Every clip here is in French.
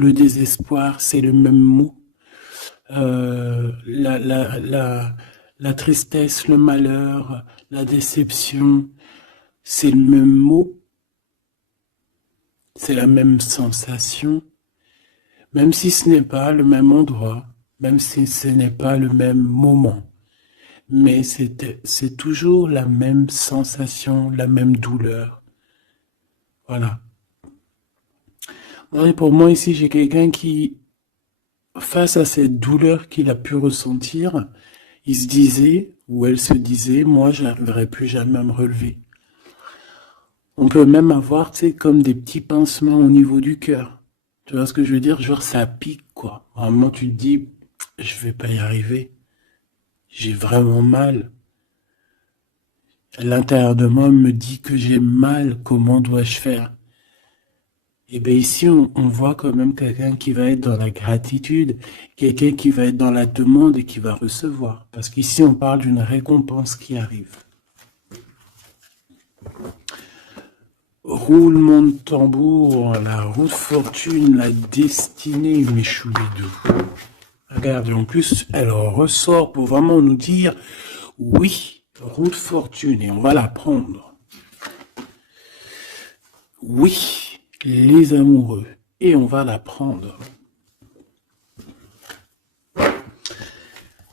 le désespoir, c'est le même mot. La tristesse, le malheur, la déception, c'est le même mot, c'est la même sensation, même si ce n'est pas le même endroit, même si ce n'est pas le même moment. Mais c'est toujours la même sensation, la même douleur. Voilà. Ouais, pour moi, ici, j'ai quelqu'un qui, face à cette douleur qu'il a pu ressentir, il se disait, ou elle se disait, moi, je n'arriverai plus jamais à me relever. On peut même avoir, tu sais, comme des petits pincements au niveau du cœur. Tu vois ce que je veux dire? Genre, ça pique, quoi. Vraiment, tu te dis, je vais pas y arriver. J'ai vraiment mal. L'intérieur de moi me dit que j'ai mal. Comment dois-je faire? Et bien ici, on voit quand même quelqu'un qui va être dans la gratitude, quelqu'un qui va être dans la demande et qui va recevoir. Parce qu'ici, on parle d'une récompense qui arrive. Roulement de tambour, la roue de fortune, la destinée, mes choubidous. Regardez, en plus, elle ressort pour vraiment nous dire, oui, roue de fortune, et on va la prendre. Oui, les amoureux, et on va la prendre.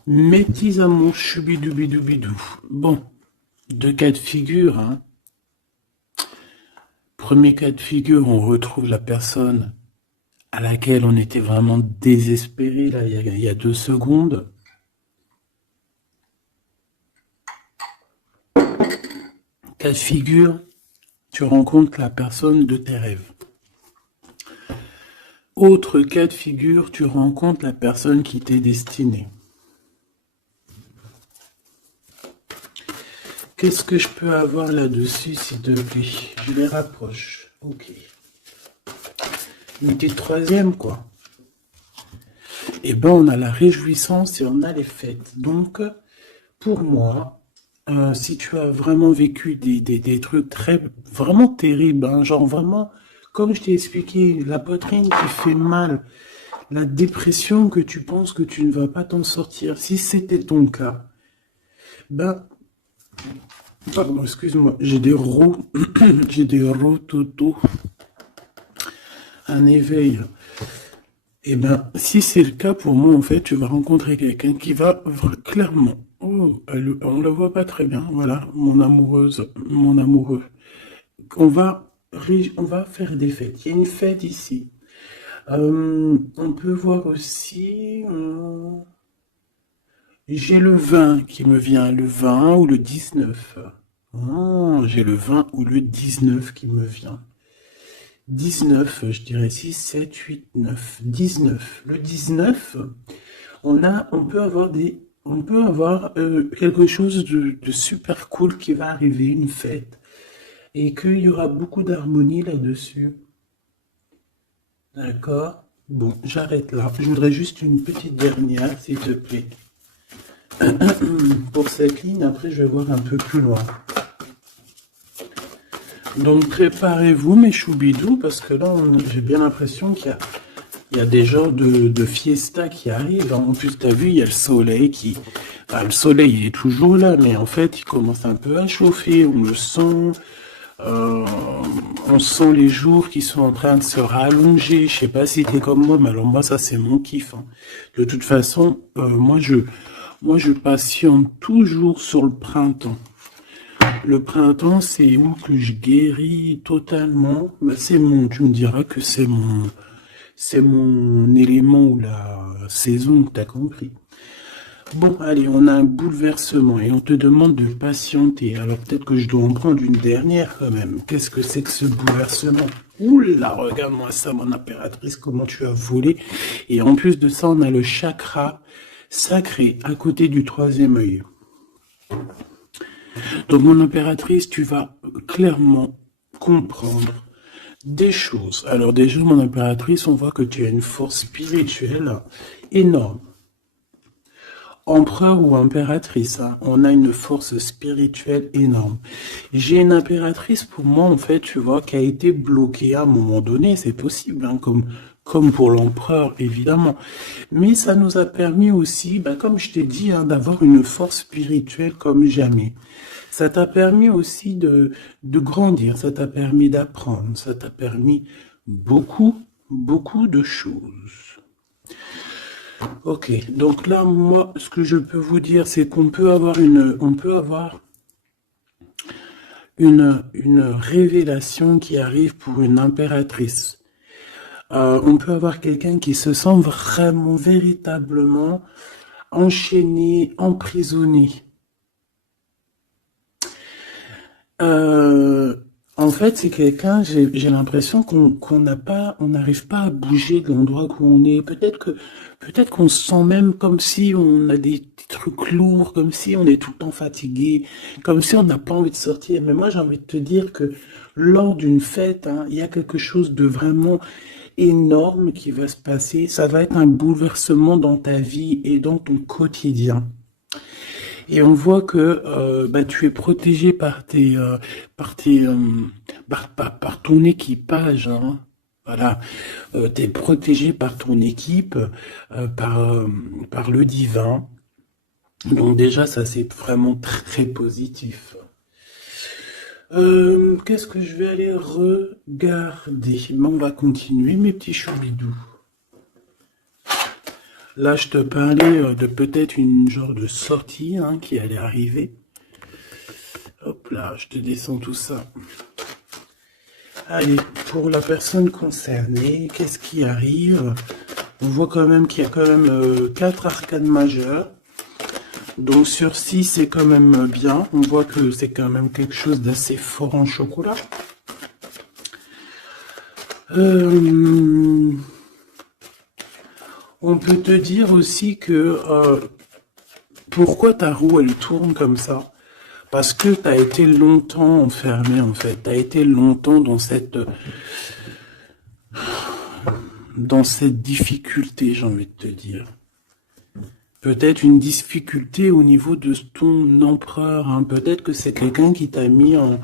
Mes petits amours, choubidoubidou. Bon, deux cas de figure, hein. Premier cas de figure, on retrouve la personne à laquelle on était vraiment désespéré, là, il y a 2 secondes. Cas de figure, tu rencontres la personne de tes rêves. Autre cas de figure, tu rencontres la personne qui t'est destinée. Qu'est-ce que je peux avoir là-dessus, s'il te plaît? Je les rapproche. Ok. Une petite troisième, quoi. Eh ben, on a la réjouissance et on a les fêtes. Donc, pour moi, si tu as vraiment vécu des trucs vraiment terribles, hein, genre vraiment, comme je t'ai expliqué, la poitrine qui fait mal, la dépression que tu penses que tu ne vas pas t'en sortir, si c'était ton cas, ben, pardon, excuse-moi, j'ai des j'ai des rototos, un éveil. Eh ben, si c'est le cas pour moi, en fait, tu vas rencontrer quelqu'un qui va clairement, oh, on la voit pas très bien, voilà, mon amoureuse, mon amoureux. On va faire des fêtes. Il y a une fête ici. On peut voir aussi, j'ai le 20 qui me vient, le 20 ou le 19. Oh, j'ai le 20 ou le 19 qui me vient. 19, je dirais 6, 7, 8, 9, 19. Le 19, on peut avoir quelque chose de super cool qui va arriver, une fête, et qu'il y aura beaucoup d'harmonie là-dessus. D'accord? Bon, j'arrête là. Je voudrais juste une petite dernière, s'il te plaît. Pour cette ligne, après je vais voir un peu plus loin. Donc préparez-vous mes choubidous, parce que là j'ai bien l'impression qu'il y a des genres de fiesta qui arrivent. En plus, tu as vu, il y a le soleil qui... Enfin, le soleil il est toujours là, mais en fait il commence un peu à chauffer, on le sent. On sent les jours qui sont en train de se rallonger. Je sais pas si t'es comme moi, mais alors moi ça c'est mon kiff, hein. De toute façon, moi je patiente toujours sur le printemps. Le printemps, c'est où que je guéris totalement. Bah, tu me diras que c'est mon élément ou la saison, t'as compris. Bon, allez, on a un bouleversement et on te demande de patienter. Alors peut-être que je dois en prendre une dernière quand même. Qu'est-ce que c'est que ce bouleversement? Oula, regarde-moi ça, mon impératrice, comment tu as volé. Et en plus de ça, on a le chakra sacré à côté du troisième œil. Donc mon impératrice, tu vas clairement comprendre des choses. Alors déjà, mon impératrice, on voit que tu as une force spirituelle énorme. Empereur ou impératrice, hein, on a une force spirituelle énorme. J'ai une impératrice pour moi, en fait, tu vois, qui a été bloquée à un moment donné, c'est possible, hein, comme pour l'empereur, évidemment. Mais ça nous a permis aussi, comme je t'ai dit, hein, d'avoir une force spirituelle comme jamais. Ça t'a permis aussi de grandir, ça t'a permis d'apprendre, ça t'a permis beaucoup, beaucoup de choses. Ok, donc là, moi, ce que je peux vous dire, c'est qu'on peut avoir une révélation qui arrive pour une impératrice. On peut avoir quelqu'un qui se sent vraiment, véritablement enchaîné, emprisonné. En fait, c'est quelqu'un, j'ai l'impression qu'on n'arrive pas à bouger de l'endroit où on est. Peut-être qu'on se sent même comme si on a des trucs lourds, comme si on est tout le temps fatigué, comme si on n'a pas envie de sortir. Mais moi, j'ai envie de te dire que lors d'une fête, hein, il y a quelque chose de vraiment énorme qui va se passer. Ça va être un bouleversement dans ta vie et dans ton quotidien. Et on voit que tu es protégé par ton équipage, hein. Voilà, tu es protégé par ton équipe, par le divin. Donc déjà, ça c'est vraiment très positif. Qu'est-ce que je vais aller regarder? On va continuer, mes petits choubidous. Là, je te parlais de peut-être une genre de sortie hein, qui allait arriver. Hop là, je te descends tout ça. Allez, pour la personne concernée, qu'est-ce qui arrive? On voit quand même qu'il y a quand même 4 arcanes majeures. Donc sur 6, c'est quand même bien. On voit que c'est quand même quelque chose d'assez fort en chocolat. On peut te dire aussi que pourquoi ta roue elle tourne comme ça? Parce que tu as été longtemps enfermé en fait. Tu as été longtemps dans cette difficulté, j'ai envie de te dire. Peut-être une difficulté au niveau de ton empereur. Hein. Peut-être que c'est quelqu'un qui t'a mis en...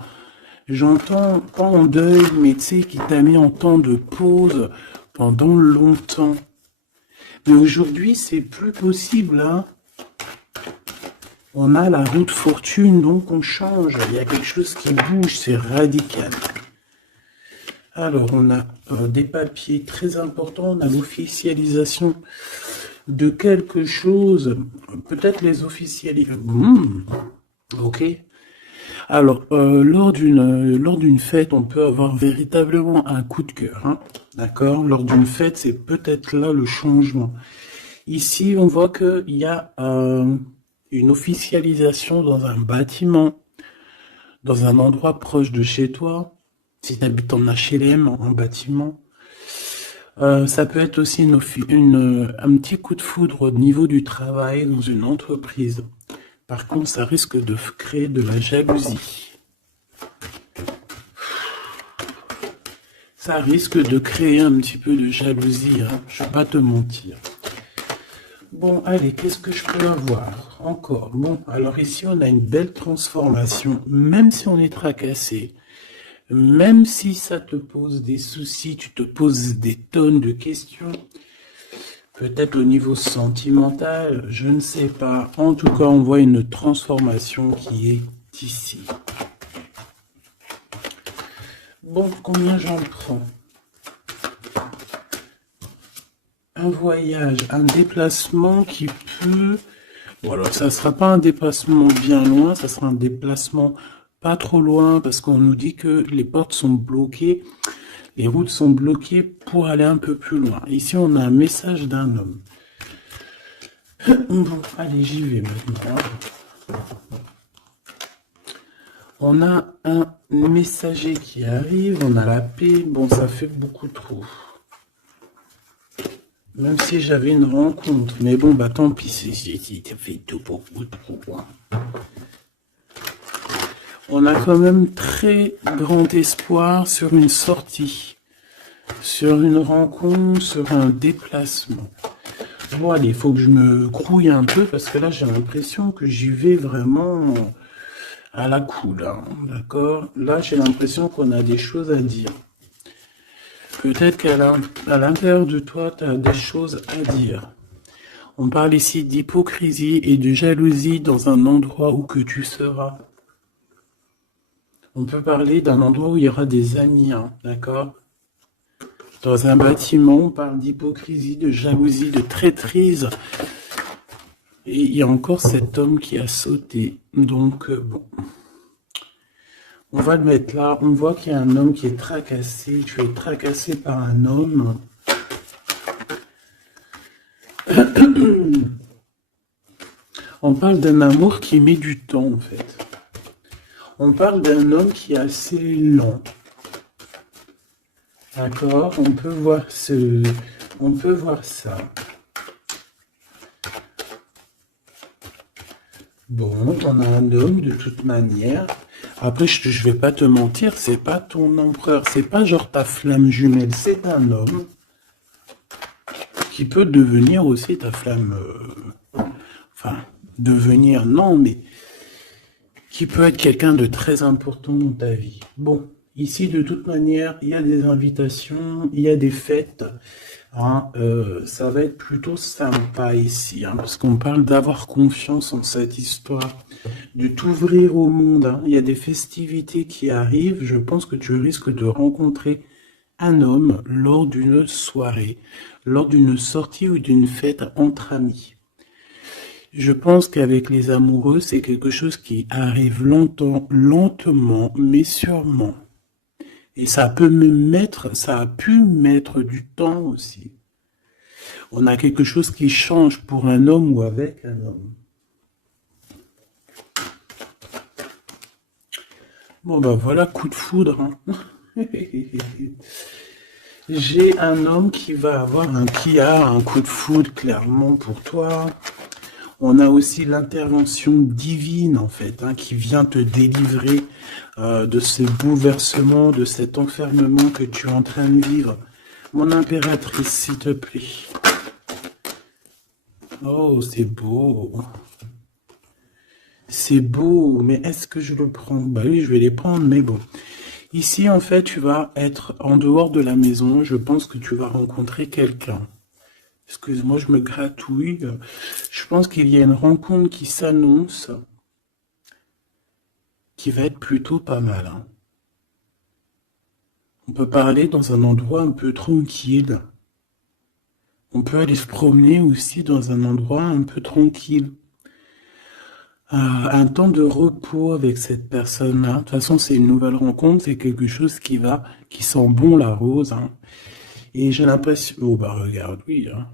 J'entends pas en deuil, mais tu sais, qui t'a mis en temps de pause pendant longtemps. Mais aujourd'hui, c'est plus possible, hein. On a la roue de fortune, donc on change. Il y a quelque chose qui bouge, c'est radical. Alors, on a des papiers très importants. On a l'officialisation de quelque chose. Peut-être les officialisations. Ok. Alors, lors d'une fête, on peut avoir véritablement un coup de cœur. Hein, d'accord? Lors d'une fête, c'est peut-être là le changement. Ici, on voit qu'il y a une officialisation dans un bâtiment, dans un endroit proche de chez toi. Si tu habites en HLM, en bâtiment. Ça peut être aussi un petit coup de foudre au niveau du travail dans une entreprise. Par contre, ça risque de créer de la jalousie. Ça risque de créer un petit peu de jalousie, hein. Je ne vais pas te mentir. Bon, allez, qu'est-ce que je peux avoir encore? Bon, alors ici, on a une belle transformation. Même si on est tracassé, même si ça te pose des soucis, tu te poses des tonnes de questions, peut-être au niveau sentimental, je ne sais pas. En tout cas, on voit une transformation qui est ici. Bon, combien j'en prends? Un voyage, un déplacement qui peut... Voilà, ça ne sera pas un déplacement bien loin, ça sera un déplacement pas trop loin parce qu'on nous dit que les portes sont bloquées, les routes sont bloquées pour aller un peu plus loin. Ici, on a un message d'un homme. Bon, allez, j'y vais maintenant. On a un messager qui arrive, on a la paix. Bon, ça fait beaucoup trop. Même si j'avais une rencontre. Mais bon, bah tant pis, ça fait tout beaucoup trop. On a quand même très grand espoir sur une sortie, sur une rencontre, sur un déplacement. Bon, allez, il faut que je me grouille un peu parce que là, j'ai l'impression que j'y vais vraiment à la cool, hein, d'accord? Là, j'ai l'impression qu'on a des choses à dire. Peut-être qu'à l'intérieur de toi, tu as des choses à dire. On parle ici d'hypocrisie et de jalousie dans un endroit où que tu seras. On peut parler d'un endroit où il y aura des amis, hein, d'accord? Dans un bâtiment, on parle d'hypocrisie, de jalousie, de traîtrise. Et il y a encore cet homme qui a sauté. Donc, bon. On va le mettre là. On voit qu'il y a un homme qui est tracassé. Tu es tracassé par un homme. On parle d'un amour qui met du temps, en fait. On parle d'un homme qui est assez lent. D'accord? On peut voir ça. Bon, on a un homme de toute manière. Après, je vais pas te mentir, c'est pas ton empereur, c'est pas genre ta flamme jumelle, c'est un homme qui peut devenir aussi ta flamme. Enfin, devenir, non, mais qui peut être quelqu'un de très important dans ta vie. Bon, ici, de toute manière, il y a des invitations, il y a des fêtes. Hein, ça va être plutôt sympa ici, hein, parce qu'on parle d'avoir confiance en cette histoire, de t'ouvrir au monde. Hein. Il y a des festivités qui arrivent. Je pense que tu risques de rencontrer un homme lors d'une soirée, lors d'une sortie ou d'une fête entre amis. Je pense qu'avec les amoureux, c'est quelque chose qui arrive lentement, mais sûrement. Et ça a pu mettre du temps aussi. On a quelque chose qui change pour un homme ou avec un homme. Bon ben voilà, coup de foudre. Hein. J'ai un homme qui a un coup de foudre clairement pour toi. On a aussi l'intervention divine, en fait, hein, qui vient te délivrer de ce bouleversement, de cet enfermement que tu es en train de vivre. Mon impératrice, s'il te plaît. Oh, c'est beau. C'est beau, mais est-ce que je le prends? Bah oui, je vais les prendre, mais bon. Ici, en fait, tu vas être en dehors de la maison. Je pense que tu vas rencontrer quelqu'un. Excuse-moi, je me gratouille. Je pense qu'il y a une rencontre qui s'annonce, qui va être plutôt pas mal. Hein. On peut parler dans un endroit un peu tranquille. On peut aller se promener aussi dans un endroit un peu tranquille. Un temps de repos avec cette personne-là. De toute façon, c'est une nouvelle rencontre, c'est quelque chose qui sent bon la rose. Hein. Et j'ai l'impression... Oh bah regarde, oui. Hein.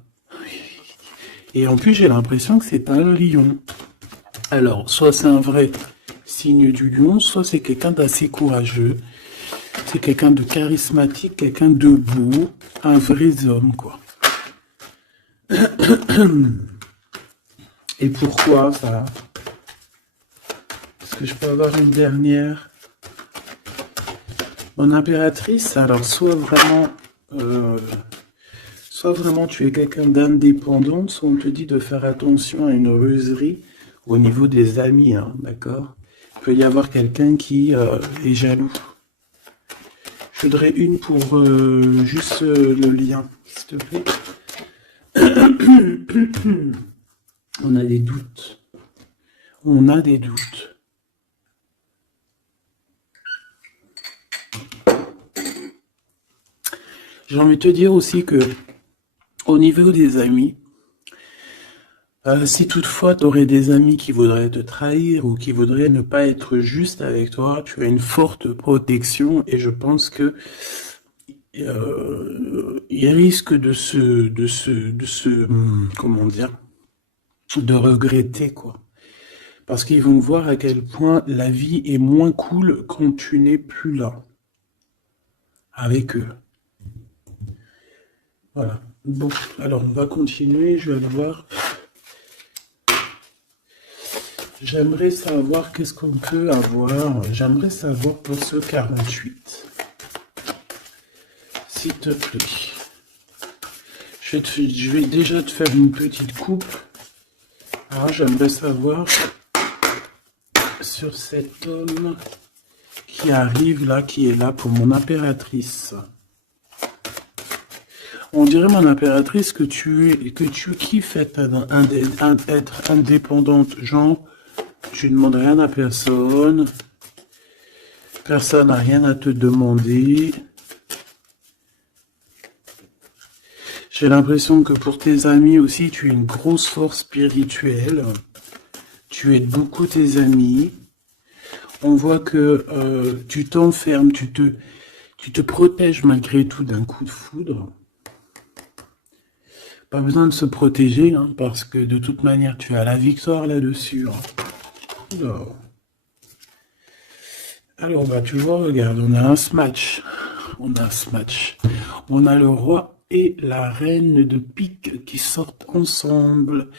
Et en plus, j'ai l'impression que c'est un lion. Alors, soit c'est un vrai signe du lion, soit c'est quelqu'un d'assez courageux. C'est quelqu'un de charismatique, quelqu'un de beau, un vrai homme, quoi. Et pourquoi ça? Est-ce que je peux avoir une dernière? Mon impératrice, alors soit vraiment tu es quelqu'un d'indépendant, soit on te dit de faire attention à une ruserie au niveau des amis, hein, d'accord? Il peut y avoir quelqu'un qui est jaloux. Je voudrais une pour juste le lien, s'il te plaît. On a des doutes. On a des doutes. J'ai envie de te dire aussi que au niveau des amis, si toutefois tu aurais des amis qui voudraient te trahir ou qui voudraient ne pas être juste avec toi, tu as une forte protection et je pense que il risque comment dire, de regretter quoi. Parce qu'ils vont voir à quel point la vie est moins cool quand tu n'es plus là avec eux. Voilà. Bon, alors on va continuer, je vais aller voir. J'aimerais savoir qu'est-ce qu'on peut avoir. J'aimerais savoir pour ce 48. S'il te plaît. Je vais déjà te faire une petite coupe. Alors j'aimerais savoir sur cet homme qui arrive là, qui est là pour mon impératrice. On dirait, mon impératrice, que tu kiffes être indépendante. Genre, tu ne demandes rien à personne. Personne n'a rien à te demander. J'ai l'impression que pour tes amis aussi, tu es une grosse force spirituelle. Tu aides beaucoup tes amis. On voit que tu t'enfermes, tu te protèges malgré tout d'un coup de foudre. Pas besoin de se protéger, hein, parce que de toute manière, tu as la victoire là-dessus. Hein. Alors, bah, tu vois, regarde, on a un smash. On a un smash. On a le roi et la reine de pique qui sortent ensemble.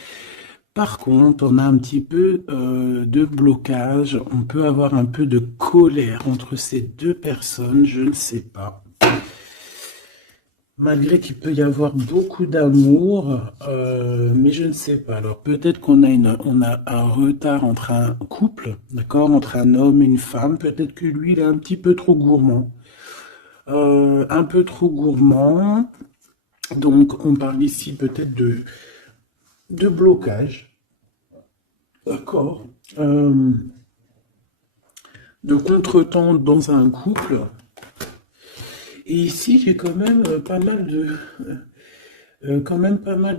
Par contre, on a un petit peu de blocage. On peut avoir un peu de colère entre ces deux personnes, je ne sais pas. Malgré qu'il peut y avoir beaucoup d'amour, mais je ne sais pas. Alors peut-être qu'on a un retard entre un couple, d'accord, entre un homme et une femme. Peut-être que lui, il est un petit peu trop gourmand. Un peu trop gourmand. Donc on parle ici peut-être de blocage. D'accord. De contretemps dans un couple. Et ici, j'ai quand même pas mal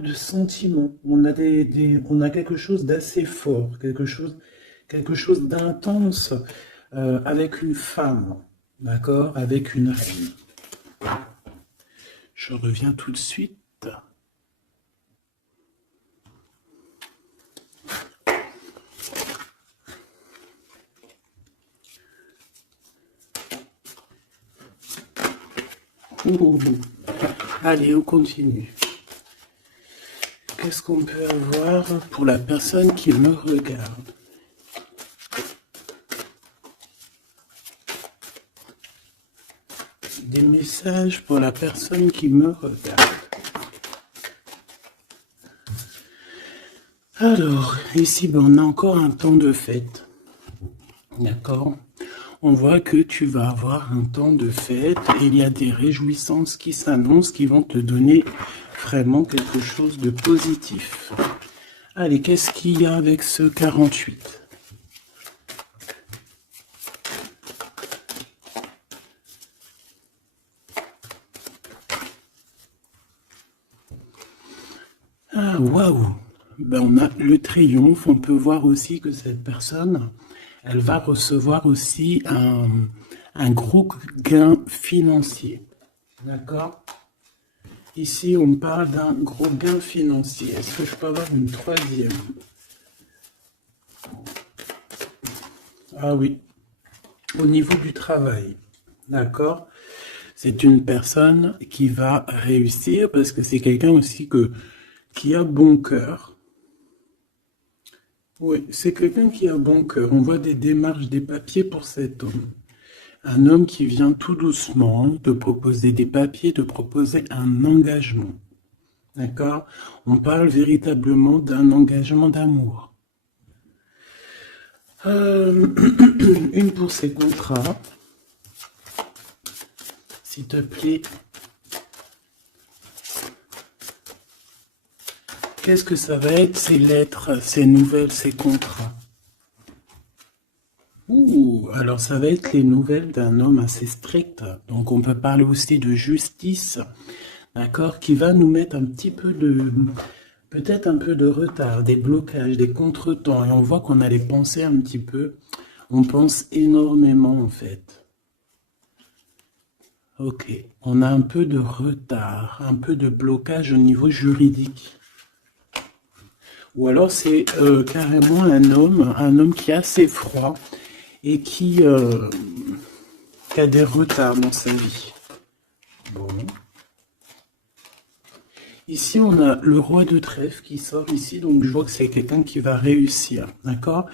de sentiments. On a on a quelque chose d'assez fort, quelque chose d'intense avec une femme, d'accord, avec une reine. Je reviens tout de suite. Allez, on continue. Qu'est-ce qu'on peut avoir pour la personne qui me regarde? Des messages pour la personne qui me regarde. Alors, ici, ben, on a encore un temps de fête. D'accord? On voit que tu vas avoir un temps de fête et il y a des réjouissances qui s'annoncent qui vont te donner vraiment quelque chose de positif. Allez, qu'est-ce qu'il y a avec ce 48? Ah, waouh! Ben, on a le triomphe. On peut voir aussi que cette personne, elle va recevoir aussi un gros gain financier. D'accord? Ici, on parle d'un gros gain financier. Est-ce que je peux avoir une troisième? Ah oui, au niveau du travail. D'accord? C'est une personne qui va réussir parce que c'est quelqu'un aussi qui a bon cœur. Oui, c'est quelqu'un qui a bon cœur. On voit des démarches, des papiers pour cet homme. Un homme qui vient tout doucement te proposer des papiers, te proposer un engagement. D'accord? On parle véritablement d'un engagement d'amour. Une pour ses contrats. S'il te plaît. Qu'est-ce que ça va être, ces lettres, ces nouvelles, ces contrats? Ouh, alors ça va être les nouvelles d'un homme assez strict. Donc on peut parler aussi de justice, d'accord, qui va nous mettre un petit peu peut-être un peu de retard, des blocages, des contretemps. Et on voit qu'on a les pensées un petit peu. On pense énormément en fait. Ok, on a un peu de retard, un peu de blocage au niveau juridique. Ou alors c'est carrément un homme qui est assez froid et qui a des retards dans sa vie. Bon. Ici, on a le roi de trèfle qui sort ici, donc je vois que c'est quelqu'un qui va réussir, d'accord?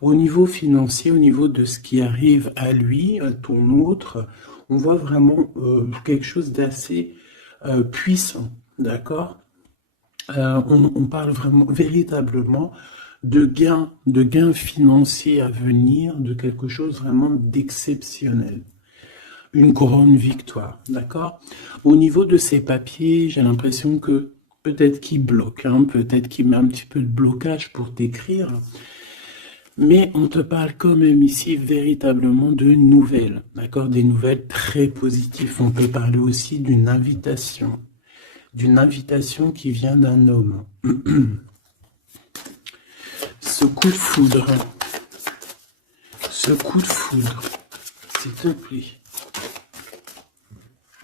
Au niveau financier, au niveau de ce qui arrive à lui, à ton autre, on voit vraiment quelque chose d'assez puissant, d'accord? On parle vraiment, véritablement de gains financiers à venir, de quelque chose vraiment d'exceptionnel. une grande victoire, d'accord? Au niveau de ces papiers, j'ai l'impression que peut-être qu'il bloque, hein, peut-être qu'il met un petit peu de blocage pour t'écrire, mais on te parle quand même ici véritablement de nouvelles, d'accord? Des nouvelles très positives. On peut parler aussi d'une invitation qui vient d'un homme. Ce coup de foudre, s'il te plaît.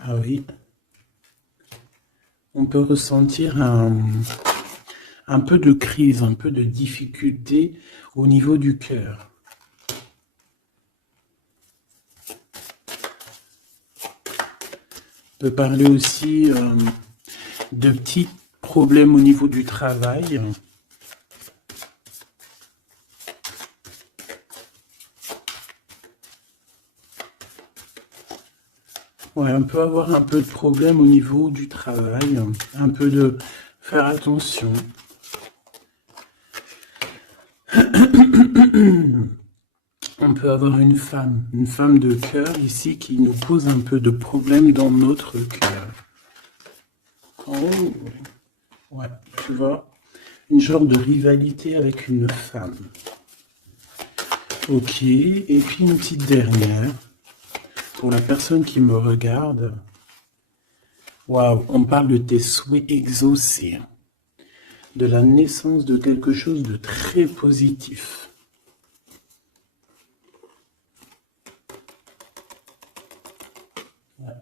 Ah oui, on peut ressentir un peu de crise, un peu de difficulté au niveau du cœur. On peut parler aussi de petits problèmes au niveau du travail. Ouais, on peut avoir un peu de problème au niveau du travail, un peu de faire attention. On peut avoir une femme de cœur ici qui nous pose un peu de problème dans notre cœur. Oh, ouais, tu vois, une genre de rivalité avec une femme. Ok, et puis une petite dernière. Pour la personne qui me regarde, waouh, on parle de tes souhaits exaucés, de la naissance de quelque chose de très positif. Ouais.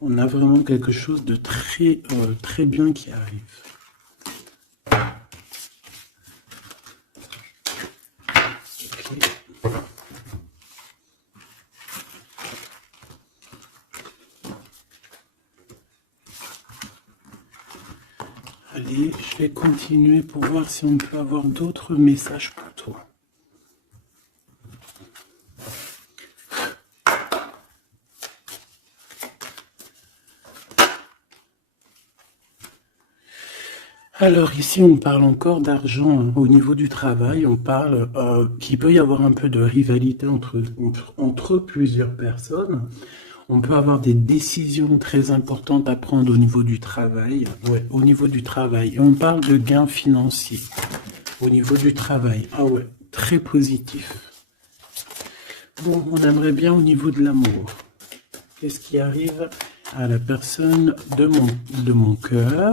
On a vraiment quelque chose de très, très bien qui arrive. Okay. Allez, je vais continuer pour voir si on peut avoir d'autres messages pour toi. Alors ici, on parle encore d'argent, hein. Au niveau du travail, on parle qu'il peut y avoir un peu de rivalité entre plusieurs personnes. On peut avoir des décisions très importantes à prendre au niveau du travail. Ouais, au niveau du travail. Et on parle de gains financiers au niveau du travail. Ah ouais, très positif. Bon, on aimerait bien au niveau de l'amour. Qu'est-ce qui arrive à la personne de mon cœur,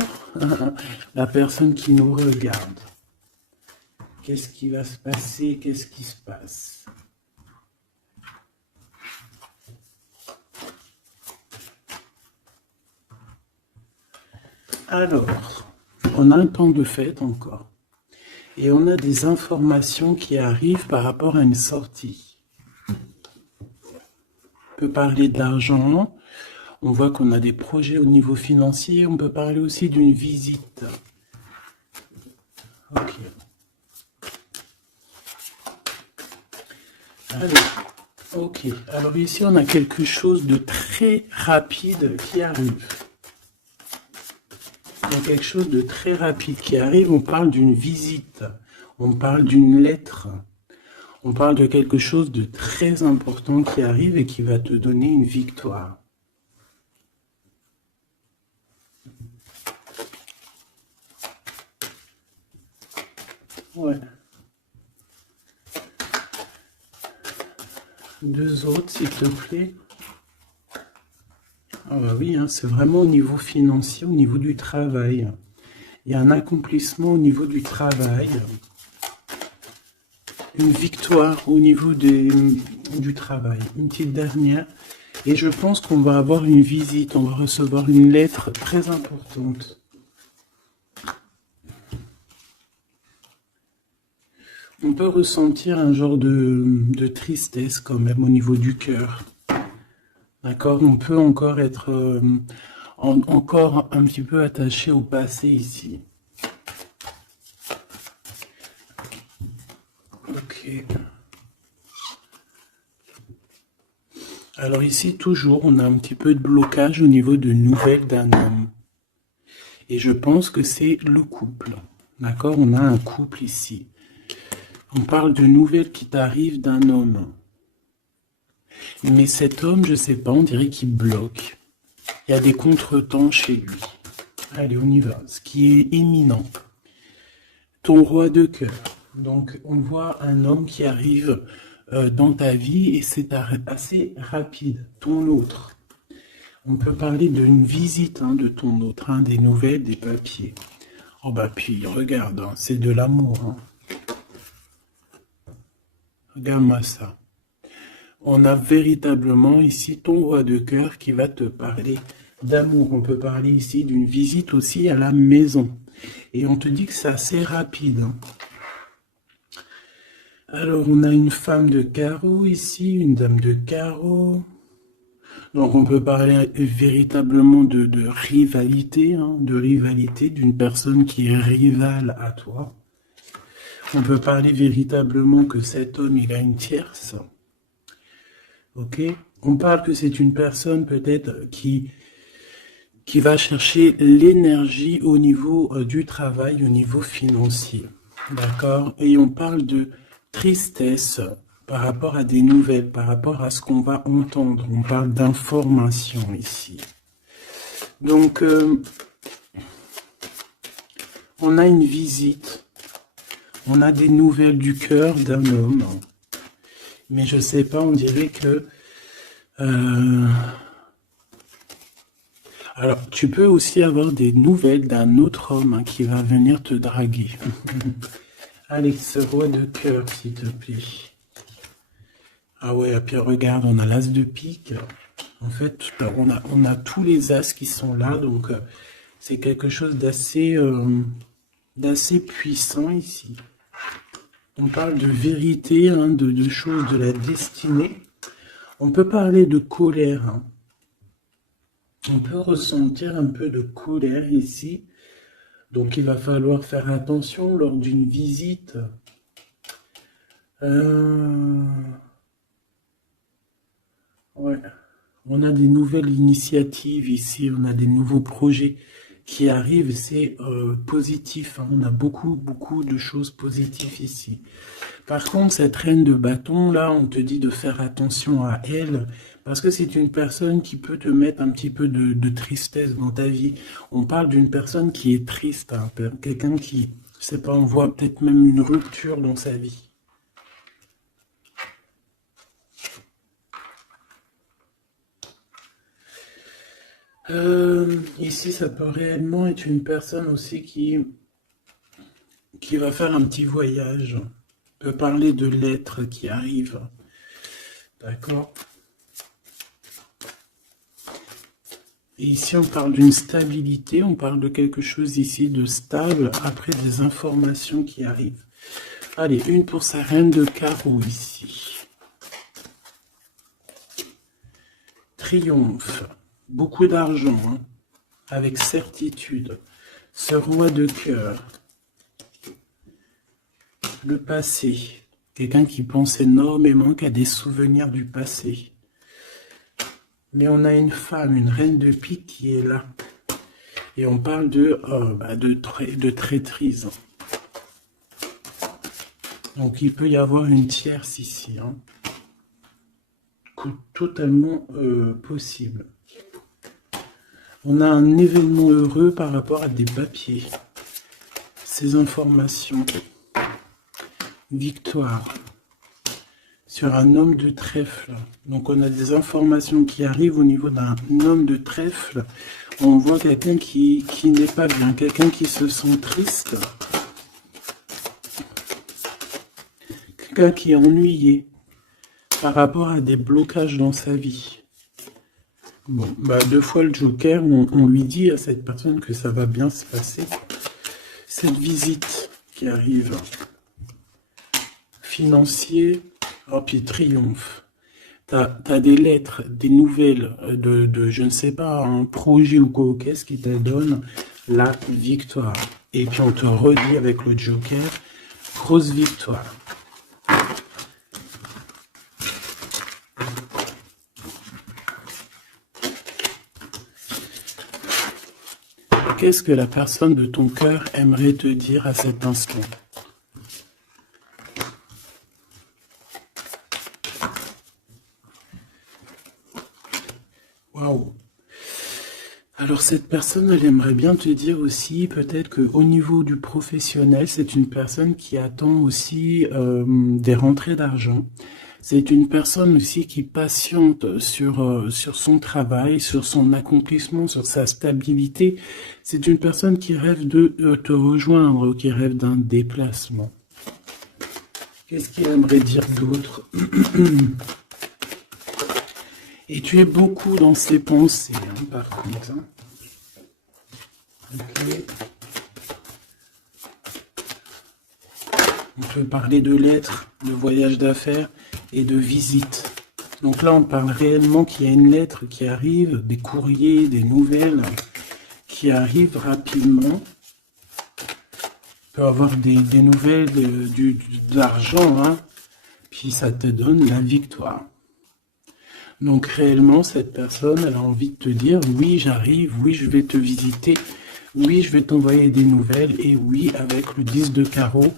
la personne qui nous regarde? Qu'est-ce qui va se passer? Qu'est-ce qui se passe? Alors, on a un temps de fête encore. Et on a des informations qui arrivent par rapport à une sortie. On peut parler de l'argent. On voit qu'on a des projets au niveau financier. On peut parler aussi d'une visite. Ok. Alors, ok. Alors ici, on a quelque chose de très rapide qui arrive. Il y a quelque chose de très rapide qui arrive. On parle d'une visite. On parle d'une lettre. On parle de quelque chose de très important qui arrive et qui va te donner une victoire. Ouais. Deux autres, s'il te plaît. Ah bah oui, hein, c'est vraiment au niveau financier, au niveau du travail. Il y a un accomplissement au niveau du travail. Une victoire au niveau du travail. Une petite dernière. Et je pense qu'on va avoir une visite. On va recevoir une lettre très importante. On peut ressentir un genre de tristesse quand même au niveau du cœur. D'accord? On peut encore être encore un petit peu attaché au passé ici. Ok. Alors ici, toujours, on a un petit peu de blocage au niveau de nouvelles d'un homme. Et je pense que c'est le couple. D'accord? On a un couple ici. On parle de nouvelles qui t'arrivent d'un homme. Mais cet homme, je sais pas, on dirait qu'il bloque. Il y a des contretemps chez lui. Allez, on y va. Ce qui est éminent. Ton roi de cœur. Donc, on voit un homme qui arrive dans ta vie et c'est assez rapide. Ton autre. On peut parler d'une visite de ton autre, des nouvelles, des papiers. Oh bah puis, regarde, c'est de l'amour. Regarde-moi ça. On a véritablement ici ton roi de cœur qui va te parler d'amour. On peut parler ici d'une visite aussi à la maison. Et on te dit que c'est assez rapide. Alors, on a une femme de carreau ici, une dame de carreau. Donc, on peut parler véritablement de rivalité, d'une personne qui est rivale à toi. On peut parler véritablement que cet homme, il a une tierce. Ok? On parle que c'est une personne peut-être qui va chercher l'énergie au niveau du travail, au niveau financier. D'accord? Et on parle de tristesse par rapport à des nouvelles, par rapport à ce qu'on va entendre. On parle d'information ici. Donc, on a une visite. On a des nouvelles du cœur d'un homme. Mais je sais pas, on dirait que... Alors, tu peux aussi avoir des nouvelles d'un autre homme qui va venir te draguer. Allez, ce roi de cœur, s'il te plaît. Ah ouais, et puis regarde, on a l'as de pique. En fait, on a tous les as qui sont là, donc c'est quelque chose d'assez puissant ici. On parle de vérité, de choses de la destinée. On peut parler de colère. On peut ressentir un peu de colère ici. Donc, il va falloir faire attention lors d'une visite. Ouais. On a des nouvelles initiatives ici. On a des nouveaux projets qui arrivent. C'est positif. On a beaucoup de choses positives ici. Par contre, cette reine de bâton, là, on te dit de faire attention à elle, parce que c'est une personne qui peut te mettre un petit peu de tristesse dans ta vie. On parle d'une personne qui est triste, quelqu'un qui, je sais pas, on voit peut-être même une rupture dans sa vie. Ici, ça peut réellement être une personne aussi qui va faire un petit voyage. On peut parler de lettres qui arrivent. D'accord? Et ici, on parle d'une stabilité, on parle de quelque chose ici de stable, après des informations qui arrivent. Allez, une pour sa reine de carreau ici. Triomphe. Beaucoup d'argent, avec certitude. Ce roi de cœur. Le passé. Quelqu'un qui pense énormément, qui a des souvenirs du passé. Mais on a une femme, une reine de pique qui est là. Et on parle de traîtrise. Donc il peut y avoir une tierce ici. Totalement possible. On a un événement heureux par rapport à des papiers. Ces informations. Victoire. Sur un homme de trèfle. Donc on a des informations qui arrivent au niveau d'un homme de trèfle. On voit quelqu'un qui n'est pas bien, quelqu'un qui se sent triste. Quelqu'un qui est ennuyé par rapport à des blocages dans sa vie. Bon, deux fois le Joker, on lui dit à cette personne que ça va bien se passer. Cette visite qui arrive. Financier, oh puis triomphe. T'as des lettres, des nouvelles de je ne sais pas, un projet ou quoi, qu'est-ce qui te donne la victoire. Et puis on te redit avec le Joker, grosse victoire. Qu'est-ce que la personne de ton cœur aimerait te dire à cet instant? Alors cette personne, elle aimerait bien te dire aussi peut-être qu'au niveau du professionnel, c'est une personne qui attend aussi des rentrées d'argent. C'est une personne aussi qui patiente sur son travail, sur son accomplissement, sur sa stabilité. C'est une personne qui rêve de te rejoindre, qui rêve d'un déplacement. Qu'est-ce qu'il aimerait dire d'autre? Et tu es beaucoup dans ses pensées, hein, par contre. Hein. Okay. On peut parler de lettres, de voyage d'affaires et de visites. Donc là, on parle réellement qu'il y a une lettre qui arrive, des courriers, des nouvelles qui arrivent rapidement. Tu peux avoir des nouvelles, de l'argent, hein, puis ça te donne la victoire. Donc réellement, cette personne, elle a envie de te dire, oui, j'arrive, oui, je vais te visiter, oui, je vais t'envoyer des nouvelles, et oui, avec le 10 de carreau,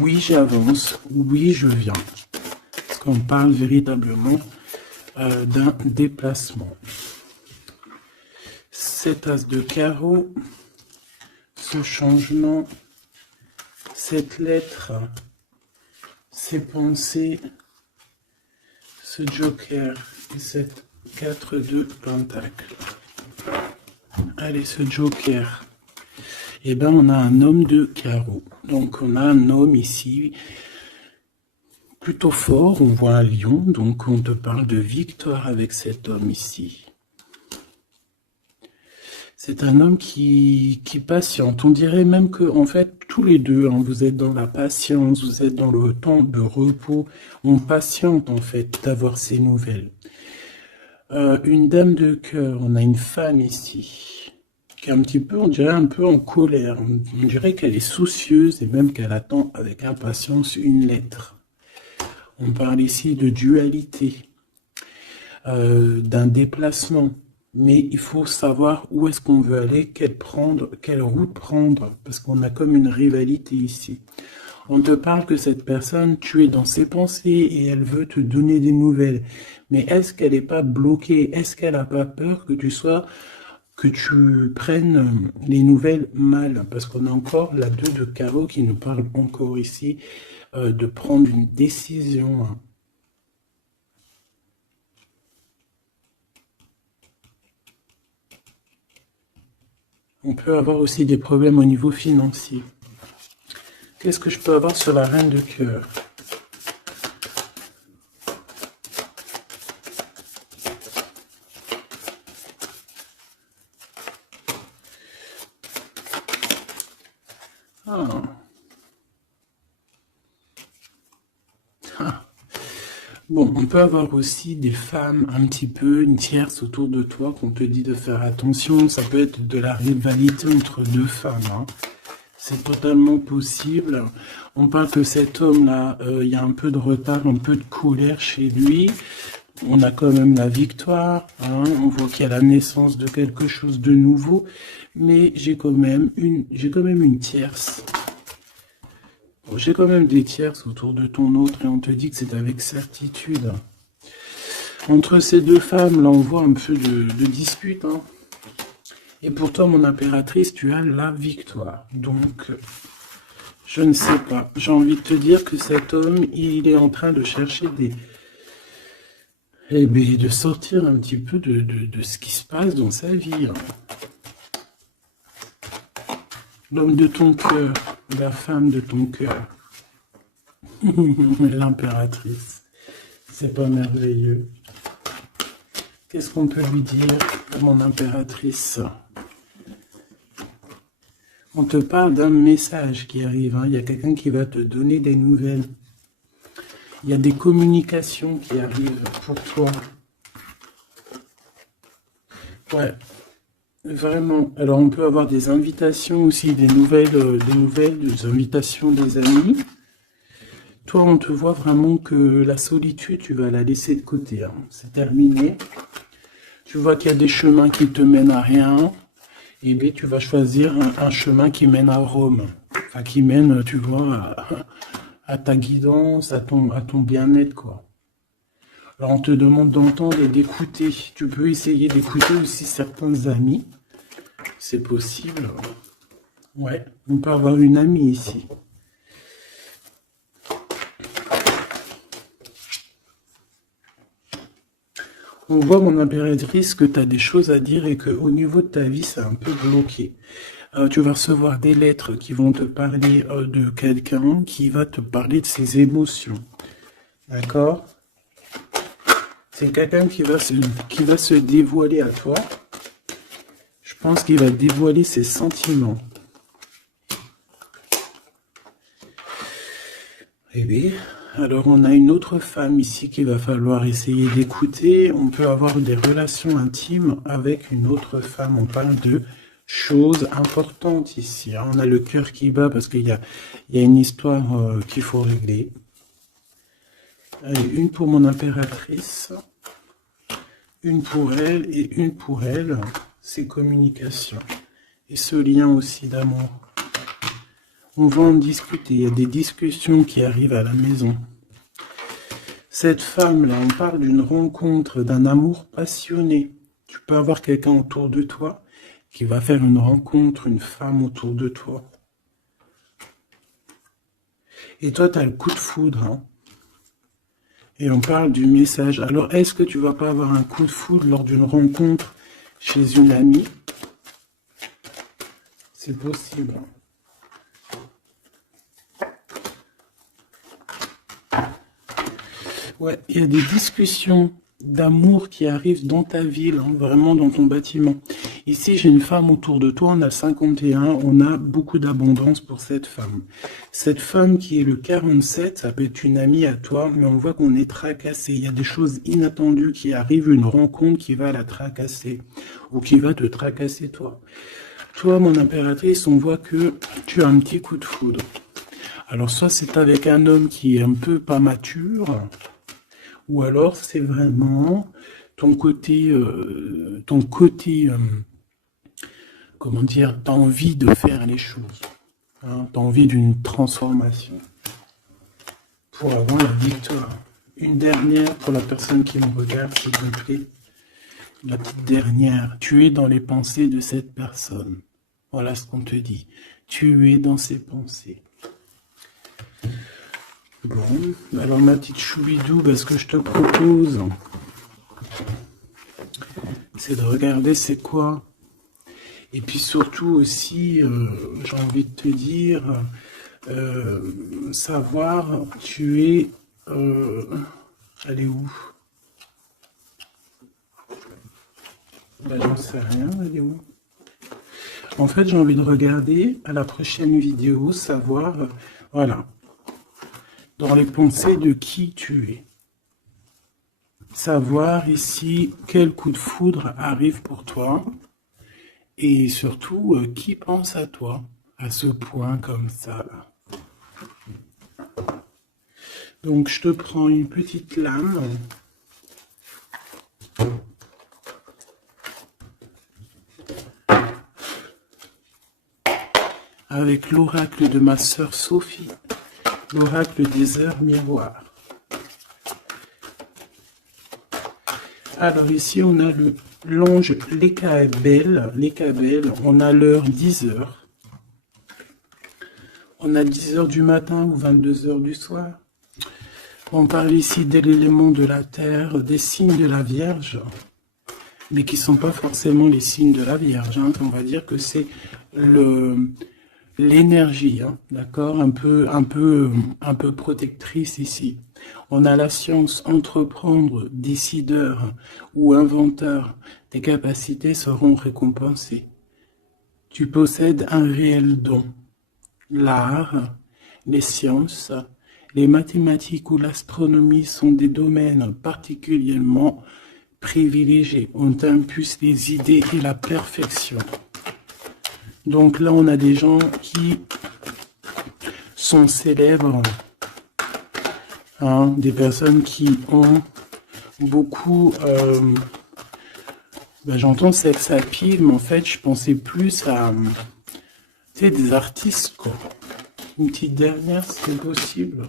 oui, j'avance, oui, je viens. Parce qu'on parle véritablement d'un déplacement. Cet as de carreau, ce changement, cette lettre, ces pensées, ce joker et cette 4 de pentacle. Allez, ce joker. Eh bien, on a un homme de carreau. Donc, on a un homme ici, plutôt fort. On voit un lion. Donc, on te parle de victoire avec cet homme ici. C'est un homme qui patiente. On dirait même que, en fait, tous les deux, hein, vous êtes dans la patience, vous êtes dans le temps de repos. On patiente, en fait, d'avoir ces nouvelles. Une dame de cœur, on a une femme ici, qui est un petit peu, on dirait un peu en colère. On dirait qu'elle est soucieuse et même qu'elle attend avec impatience une lettre. On parle ici de dualité, d'un déplacement. Mais il faut savoir où est-ce qu'on veut aller, quelle route prendre, parce qu'on a comme une rivalité ici. On te parle que cette personne, tu es dans ses pensées et elle veut te donner des nouvelles. Mais est-ce qu'elle n'est pas bloquée? Est-ce qu'elle n'a pas peur que tu prennes les nouvelles mal? Parce qu'on a encore la 2 de carreau qui nous parle encore ici de prendre une décision. On peut avoir aussi des problèmes au niveau financier. Qu'est-ce que je peux avoir sur la reine de cœur? Bon, on peut avoir aussi des femmes un petit peu, une tierce autour de toi qu'on te dit de faire attention. Ça peut être de la rivalité entre deux femmes. Hein. C'est totalement possible. On parle que cet homme-là, il y a un peu de retard, un peu de colère chez lui. On a quand même la victoire. Hein. On voit qu'il y a la naissance de quelque chose de nouveau. Mais j'ai quand même une tierce. J'ai quand même des tierces autour de ton autre et on te dit que c'est avec certitude. Entre ces deux femmes, là, on voit un peu de dispute. Hein. Et pourtant, mon impératrice, tu as la victoire. Donc, je ne sais pas. J'ai envie de te dire que cet homme, il est en train de chercher de sortir un petit peu de ce qui se passe dans sa vie. Hein. L'homme de ton cœur, la femme de ton cœur. L'impératrice. C'est pas merveilleux. Qu'est-ce qu'on peut lui dire à mon impératrice? On te parle d'un message qui arrive. Hein. Il y a quelqu'un qui va te donner des nouvelles. Il y a des communications qui arrivent pour toi. Ouais. Vraiment. Alors, on peut avoir des invitations aussi, des nouvelles, des invitations des amis. Toi, on te voit vraiment que la solitude, tu vas la laisser de côté. Hein. C'est terminé. Tu vois qu'il y a des chemins qui te mènent à rien. Et bien, tu vas choisir un chemin qui mène à Rome. Enfin, qui mène, tu vois, à ta guidance, à ton bien-être, quoi. Alors, on te demande d'entendre et d'écouter. Tu peux essayer d'écouter aussi certains amis C'est possible. Ouais, on peut avoir une amie ici. On voit, mon impératrice, que tu as des choses à dire et qu'au niveau de ta vie, c'est un peu bloqué. Tu vas recevoir des lettres qui vont te parler de quelqu'un qui va te parler de ses émotions. D'accord? C'est quelqu'un qui va se dévoiler à toi. Je pense qu'il va dévoiler ses sentiments. Eh bien, alors on a une autre femme ici qu'il va falloir essayer d'écouter. On peut avoir des relations intimes avec une autre femme. On parle de choses importantes ici. On a le cœur qui bat parce qu'il y a une histoire qu'il faut régler. Allez, une pour mon impératrice, une pour elle et une pour elle. C'est communication. Et ce lien aussi d'amour. On va en discuter. Il y a des discussions qui arrivent à la maison. Cette femme-là, on parle d'une rencontre, d'un amour passionné. Tu peux avoir quelqu'un autour de toi qui va faire une rencontre, une femme autour de toi. Et toi, tu as le coup de foudre. Hein. Et on parle du message. Alors, est-ce que tu vas pas avoir un coup de foudre lors d'une rencontre chez une amie? C'est possible. Ouais, il y a des discussions d'amour qui arrivent dans ta ville, hein, vraiment dans ton bâtiment. Ici, j'ai une femme autour de toi, on a le 51, on a beaucoup d'abondance pour cette femme. Cette femme qui est le 47, ça peut être une amie à toi, mais on voit qu'on est tracassé. Il y a des choses inattendues qui arrivent, une rencontre qui va la tracasser, ou qui va te tracasser toi. Toi, mon impératrice, on voit que tu as un petit coup de foudre. Alors, soit c'est avec un homme qui est un peu pas mature, ou alors c'est vraiment ton côté, comment dire, t'as envie de faire les choses, hein, t'as envie d'une transformation pour avoir la victoire. Une dernière pour la personne qui me regarde, s'il vous plaît. La petite dernière, tu es dans les pensées de cette personne. Voilà ce qu'on te dit. Tu es dans ses pensées. Bon, alors ma petite choubidou, ce que je te propose, c'est de regarder c'est quoi. Et puis surtout aussi, j'ai envie de te dire, savoir, tu es... elle est où? J'en sais rien, elle est où? En fait, j'ai envie de regarder à la prochaine vidéo, savoir, voilà, dans les pensées de qui tu es. Savoir ici quel coup de foudre arrive pour toi et surtout qui pense à toi à ce point comme ça. Là. Donc je te prends une petite lame. Avec l'oracle de ma sœur Sophie, l'oracle des heures miroirs. Alors ici, on a l'ange Lekabel, on a l'heure 10 heures. On a 10 heures du matin ou 22 heures du soir. On parle ici de l'élément de la terre, des signes de la Vierge, mais qui ne sont pas forcément les signes de la Vierge. Hein. On va dire que c'est l'énergie, hein, d'accord, un peu protectrice ici. On a la science, entreprendre, décideur ou inventeur, tes capacités seront récompensées. Tu possèdes un réel don. L'art, les sciences, les mathématiques ou l'astronomie sont des domaines particulièrement privilégiés. On t'impulse les idées et la perfection. Donc là, on a des gens qui sont célèbres, hein, des personnes qui ont beaucoup... j'entends sex appeal, mais en fait, je pensais plus à des artistes, quoi. Une petite dernière, si c'est possible.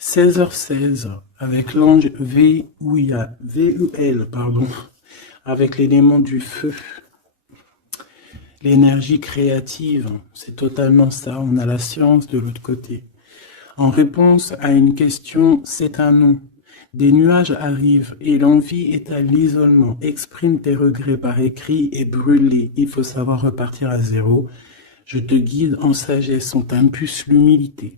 16h16, avec l'ange VUL, pardon, avec l'élément du feu. L'énergie créative, c'est totalement ça. On a la science de l'autre côté. En réponse à une question, c'est un non. Des nuages arrivent et l'envie est à l'isolement. Exprime tes regrets par écrit et brûle-les. Il faut savoir repartir à zéro. Je te guide en sagesse, on t'impulse l'humilité.